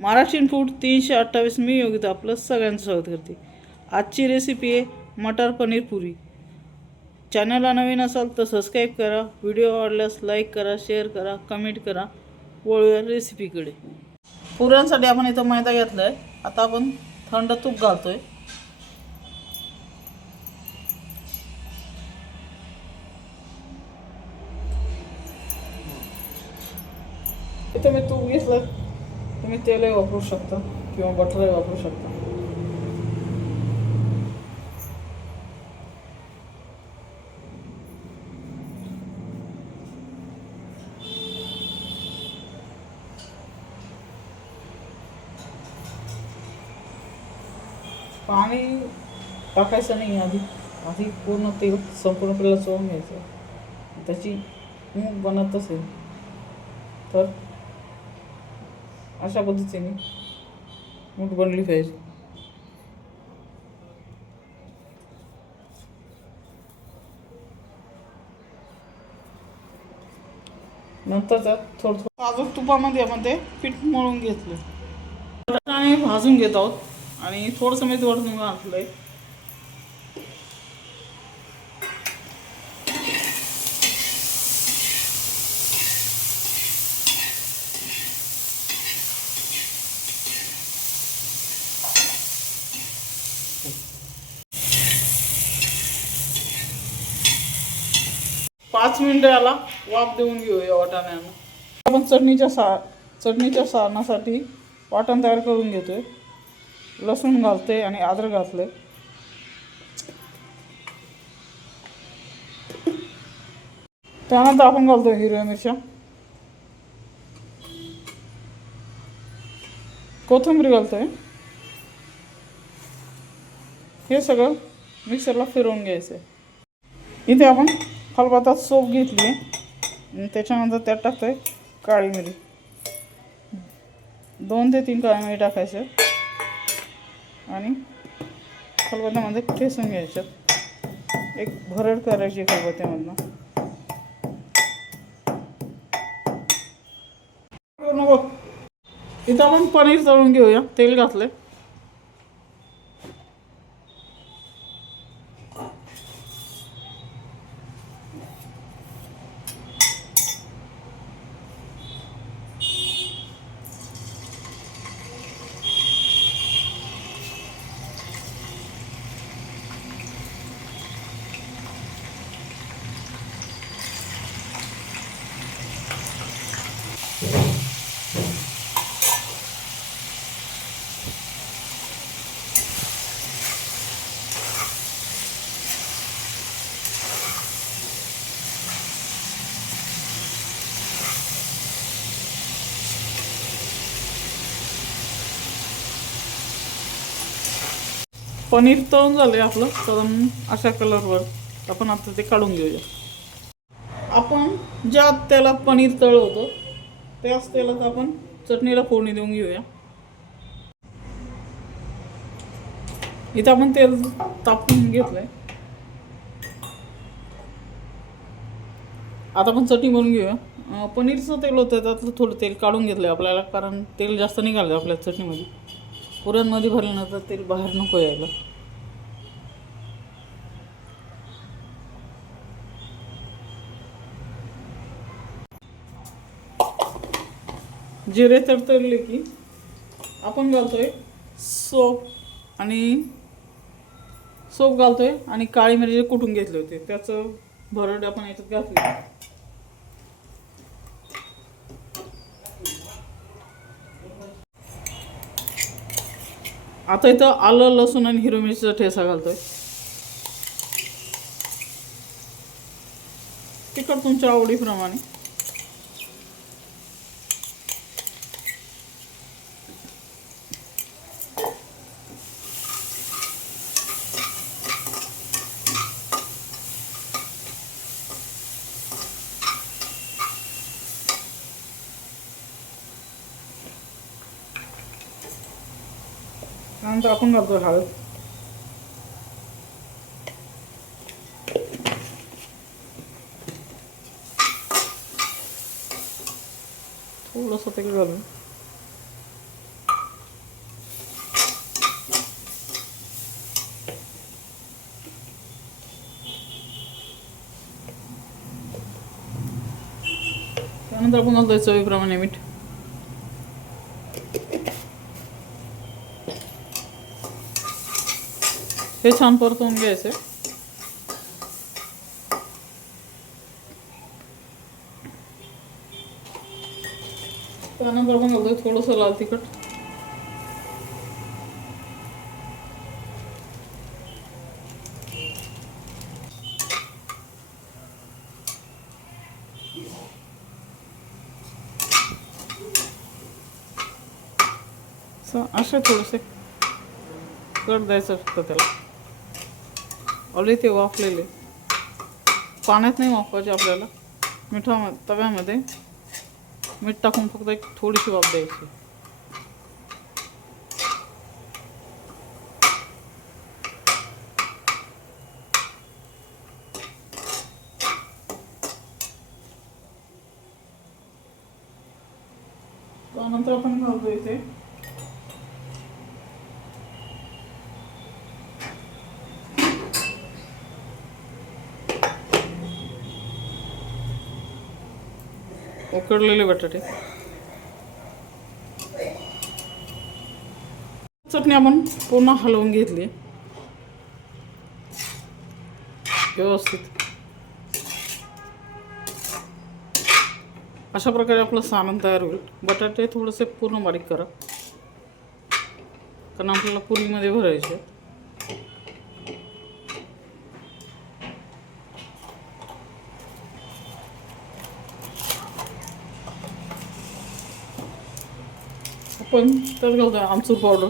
Maharashtrian food 328 मी योगिता आपलं सगळ्यांचं स्वागत करते। आजची रेसिपी आहे मटर पनीर पुरी। चॅनलला नवीन असाल तर सबस्क्राईब करा, व्हिडिओ आवडल्यास लाईक करा, शेअर करा, कमेंट करा। वळूया रेसिपीकडे। पुऱ्यांसाठी आपण इथं मैदा घेतला आहे। आता आपण थंड तूप घालतोय। इथं मी तूप घेतलं, तुम्ही तेलही वापरू शकता किंवा बटरही वापरू शकता। पाणी टाकायचं नाही आधी पूर्ण तेल संपूर्ण आपल्याला चोळून घ्यायचं। त्याची मूग बनत असेल तर अशा पद्धतीने मूग बनली पाहिजे। नंतर त्यात थोडं साजूक तुपामध्ये आपण ते पीठ मळून घेतलं आणि भाजून घेत आहोत आणि थोडंसं मीठ वरून घातलंय। पाच मिनिटं याला वाफ देऊन घेऊया वाटाण्यानं। आपण चटणीच्या सारणासाठी वाटण तयार करून घेतोय। लसूण घालते आणि अद्रक घातले। त्यानंतर आपण घालतोय हिरव्या मिरच्या, कोथिंबीर घालतोय। हे सगळं मिक्सरला फिरवून घ्यायचं। इथे आपण खलबत्त्यात सोप घेतली आणि त्याच्यानंतर त्यात टाकतोय काळी मिरी, 2 ते 3 काळी मिरी टाकायचे आणि खलबत्त्यामध्ये ठेसून घ्यायचं। एक भरड करायची खलबत्त्यामधनं। इथं आपण पनीर तळून घेऊया। तेल घातलंय। पनीर तळून झाले आपलं साधारण अशा कलरवर। आपण आता ते काढून घेऊया। आपण ज्या तेलात पनीर तळलं होतं त्याच तेलात आपण चटणीला फोडणी देऊन घेऊया। इथं आपण तेल तापवून घेतलंय। आता आपण चटणी बनवून घेऊया। पनीरचं तेल होतं त्यातलं थोडं तेल काढून घेतलंय आपल्याला, कारण तेल जास्त निघालं आपल्या चटणीमध्ये। पुरणमध्ये भरल्यानंतर तेल बाहेर नको यायला। जिरे तडतडले की आपण घालतोय सोप घालतोय आणि काळी मिरची कुटून घेतले होते त्याचं भरड आपण याच्यात घातले। आता इथं आलं, लसूण आणि हिरवी मिरचीचा ठेचा घालतोय। तिखट तुमच्या आवडीप्रमाणे। त्यानंतर आपण घालतोय हळद, थोडंसं तेल घालून त्यानंतर आपण घालतोय चवीप्रमाणे मीठ. हे छान परतवून घ्यायचे. त्यानंतर आपण घालतोय थोडंसं लाल तिखट. असे थोडेसे कट द्यायचं असतं त्याला. ऑलरेडी ते वाफलेले, पाण्यात नाही वाफवायचे आपल्याला. तव्यामध्ये मीठ टाकून फक्त एक थोडीशी वाफ द्यायची. त्यानंतर आपण घालतो इथे उकडलेले बटाटे. चटणी आपण पूर्ण हलवून घेतली व्यवस्थित. अशा प्रकारे आपलं सारण तयार होईल. बटाटे थोडेसे पूर्ण बारीक करा, कारण आपल्याला पुरीमध्ये भरायचे. आपण त्यात घालतो आमचूर पावडर.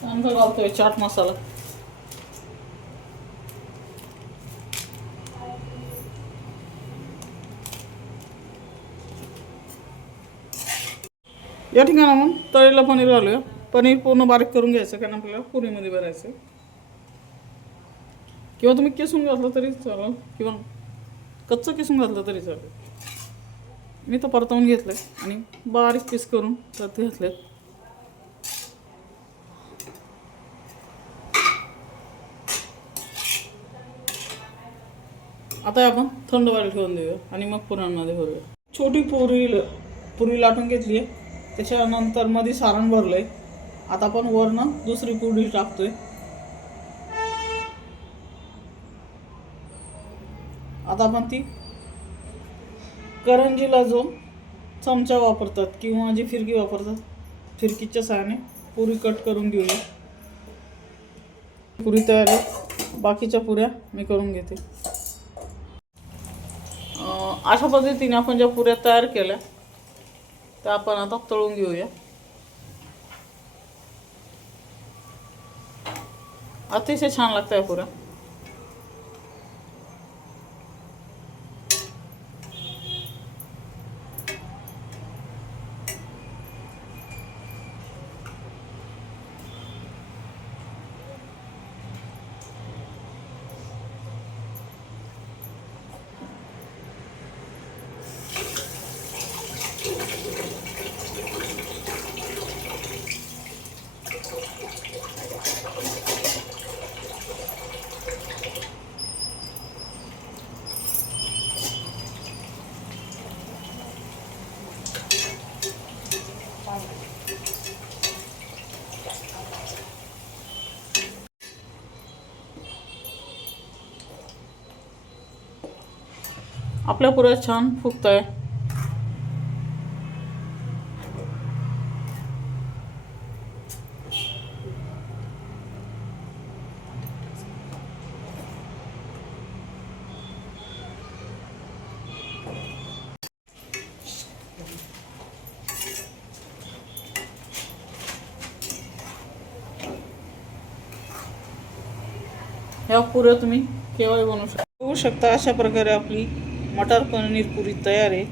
त्यानंतर घालतोय चाट मसाला. या ठिकाणी आपण तळलेलं पनीर घालूया. पनीर पूर्ण बारीक करून घ्यायचं, कारण आपल्याला पुरीमध्ये भरायचं. किंवा तुम्ही किसून घातलं तरी चालेल, किंवा कच्चं किसून घातलं तरी चालेल. मी तर परतवून घेतलं आणि बारीक पीस करून त्यात घातलेत. आता आपण थंड व्हायला ठेवून देऊया आणि मग पुरांमध्ये भरूया. छोटी पुरी लाटून घेतली आहे. त्याच्यानंतर मध्ये सारण भरलंय. आता आपण वरनं दुसरी पुरी टाकतोय. आता आपण ती करंजीला जो चमचा वापरतात किंवा जी फिरकी वापरतात, फिरकीच्या सहाय्याने पुरी कट करून घेऊया. पुरी तयार आहे. बाकीच्या पुऱ्या मी करून घेते. अशा पद्धतीने आपण ज्या पुऱ्या तयार केल्या त्या आपण आता तळून घेऊया. अतिशय छान लागतं या पुऱ्या. आपल्या पुऱ्या छान फुगताय. ह्या पुऱ्या तुम्ही केव्हाही बनवू शकता. बघू शकता अशा प्रकारे आपली मटार पनीर पुरी तयार आहे.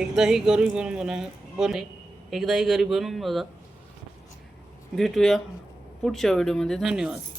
एकदाही घरी एकदाही घरी बनवून बघा. भेटूया पुढच्या व्हिडिओमध्ये. धन्यवाद.